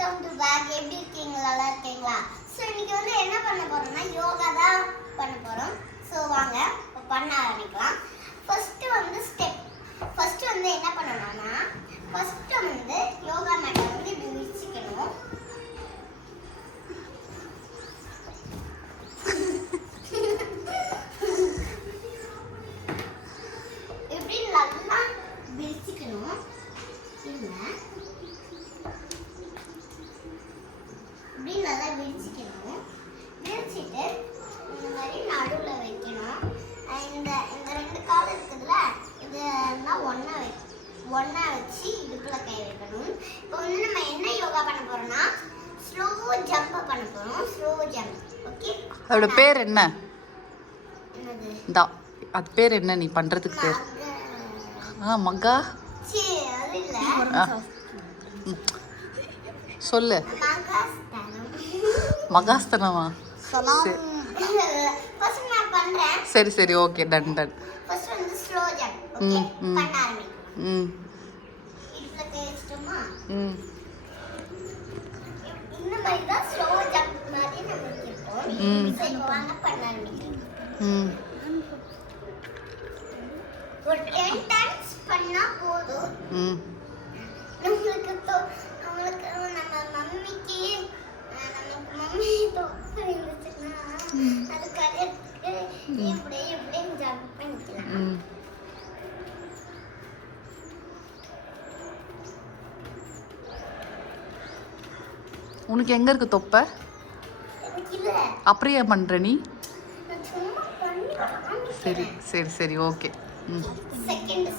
Welcome to back. எப்படி இருக்கீங்க? நல்லா இருக்கீங்களா? ஸோ இன்னைக்கு வந்து என்ன பண்ண போறோம்னா யோகா தான் பண்ண போறோம். ஸோ வாங்க பண்ண ஆரம்பிக்கலாம். ஃபர்ஸ்ட் வந்து என்ன பண்ணணும்னா ஃபர்ஸ்ட் வந்து யோகா மேட்டை வந்து இப்படி விரிச்சிக்கணும். இப்படி நல்லா விரிச்சிக்கணும். இப்படி நல்லா விரிச்சிக்கணும். விரிச்சிட்டு இந்த மாதிரி நடுவில் வைக்கணும். இந்த ரெண்டு கால் இருக்குதுல்ல, இதெல்லாம் ஒன்றா வச்சு இடுப்பில் கை வைக்கணும். இப்போ வந்து நம்ம என்ன யோகா பண்ண போகிறோம்னா ஸ்லோ ஜம்ப் பண்ண போகிறோம். Slow jump. ஓகே, அதோட பேர் என்ன? என்னது? அது பேர் என்ன நீ பண்றதுக்கு பேர்? மகா. அது இல்லை, சொல்லு. மகாஸ்தனமா? ஃபர்ஸ்ட் நான் பண்றேன். சரி சரி, ஓகே, டன். ஃபர்ஸ்ட் வந்து ஸ்லோ ஜம்ப். ஓகே, பண்ண ஆரம்பிக்கலாம். இடுப்புல கை வச்சிட்டோமா? இந்த மாதிரி தான் ஸ்லோ ஜம்ப் மாதிரி நம்ம வைப்போம். சரி, வாங்க பண்ண ஆரம்பிக்கலாம். ஒரு 10 டைம்ஸ் பண்ணா போதும். நம்மளுக்கு நம்ம மம்மிக்கு மம்மி தொப்பை இருந்துச்சுன்னா அதுக்காக இப்படியே ஜம்ப் பண்ணிக்கலாம். உனக்கு எங்க இருக்கு தொப்பை? அப்படியே பண்ற நீ? சரி சரி சரி, okay. Second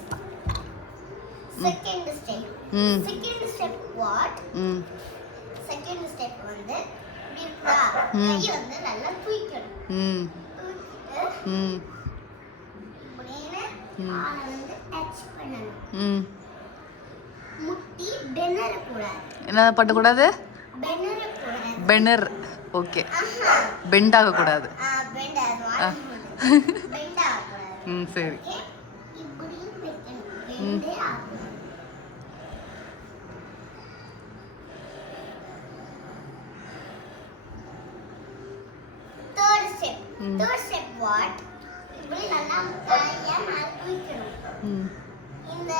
step what? Second step வந்து கையை வந்து நல்லா தூக்கணும். இப்படின்னு காலை வந்து டச் பண்ணணும். முட்டி பெனரக்கூடாது. என்ன பண்ணக்கூடாது? பெனரக்கூடாது. பெனர். ஓகே, பெண்ட் ஆகக்கூடாது. பெண்ட் ஆகக்கூடாது. சரி. இப்படி வைக்கணும். பெண்டே ஆகக்கூடாது. Third step what? இப்படி நல்லா கையை மேல தூக்கணும். இந்த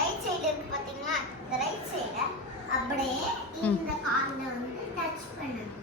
ரைட் சைடு இருக்கு பாத்தீங்களா? இந்த ரைட் சைட அப்படியே இந்த கால்ல வந்து டச் பண்ணணும்.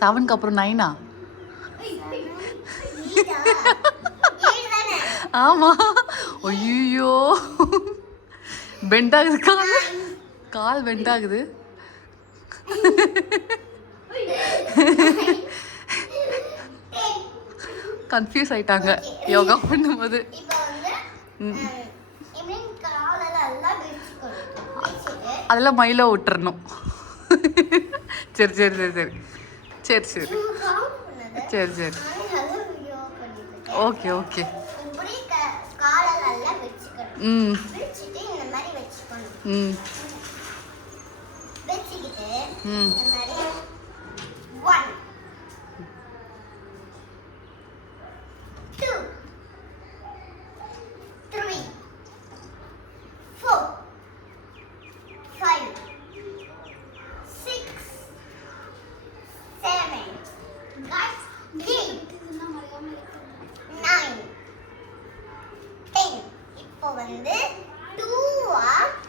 செவனுக்கு அப்புறம் 9ஆ? ஆமா. ஐயோ, பெண்ட் ஆகுது கால் பெண்ட் ஆகுது. கன்ஃபியூஸ் ஆயிட்டாங்க யோகா பண்ணும்போது. அதெல்லாம் மயில விட்டுறணும். சரி சரி சரி சரி சரி சரி சரி சரி, ஓகே ஓகே.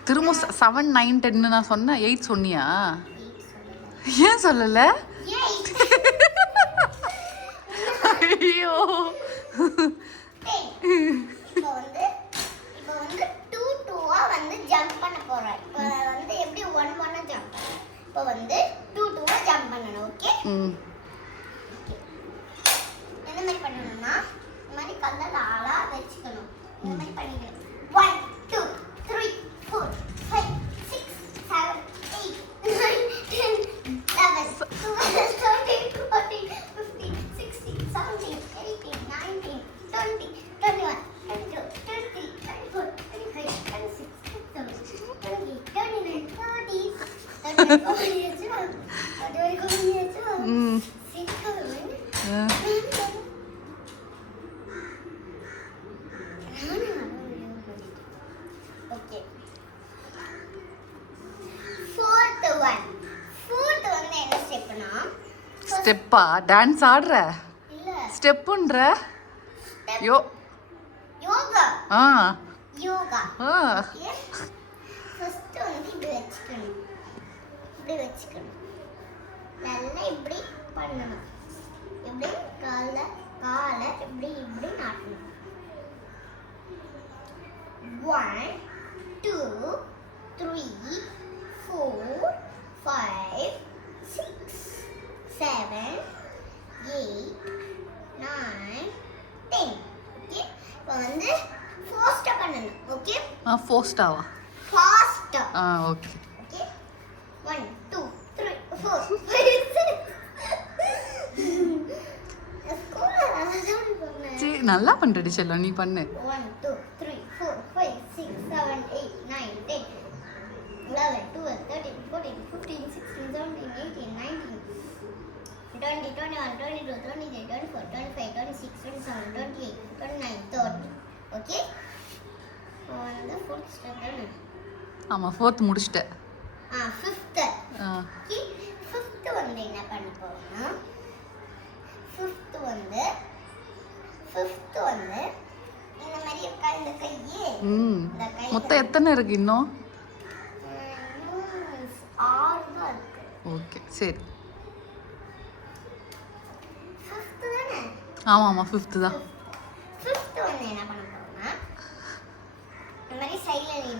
திரும்ப 7, 9, 10 நான் சொன்னேன். 8 சொன்னியா? ஏன் சொல்லல? ஐயோ, இப்போ வந்து 2 வந்து ஜம்ப் பண்ண போறேன். இப்போ வந்து எப்படி 1 ஜம்ப். இப்போ வந்து 2 ஜம்ப் பண்ணணும். ஓகே, என்ன மாதிரி பண்ணணும்னா இந்த மாதிரி கல்லல ஆளா இந்த மாதிரி பண்ணிக்கலாம் 1 2 3 4 5 6 7 8 9 10 11 12 13 14 15 16 17 18 19 20 21 22 23 24 25 26 27 28 29 30 Okay. Fourth one வந்து என்ன ஸ்டெப்னா ஸ்டெப்பா டான்ஸ் ஆடுற இல்ல ஸ்டெப்புன்ற யோ யோகா ஆ யோகா ஆ ஃபர்ஸ்ட் வந்து இப்படி வச்சுக்கணும் நல்லா இப்படி பண்ணணும் இப்படி காலை இப்படி நாட்டணும் 1 2 3 4 5 6 7 8 9 10 ஓகே இப்போ வந்து ஃபாஸ்டா பண்ணணும் ஓகே ஃபோஸ்டாவா ஃபாஸ்டா ஓகே ஓகே 1 2 3 4 5 6 ஸ்கூல்ல நான் சொன்னேன் சரி நல்லா பண்றடி செல்லம் நீ பண்ணு 1 2 3 4 5 6 7 8 9 10 11 12 13 14 15 16 17 18 19 20 21 22 23 24 25 26 27 28 29 30 ஓகே வந்து ஃபோர்த் ஸ்டெப் தானே ஆமா ஃபோர்த் முடிச்சிட்டேன் ஃபிஃப்த் ஓகே ஃபிஃப்த் வந்து என்ன பண்ண போறோம்னா ஃபிஃப்த் வந்து இந்த மாதிரி இருக்கா இந்த கையே இந்த கை மொத்தம் எத்தனை இருக்கு இன்னும் 6 தான் இருக்கு ஓகே சரி ஃபிஃப்த் தானே ஆமாம் ஃபிஃப்த்து தான் ஃபிஃப்த் வந்து என்ன பண்ண போறோம்னா இந்த மாதிரி சைடில்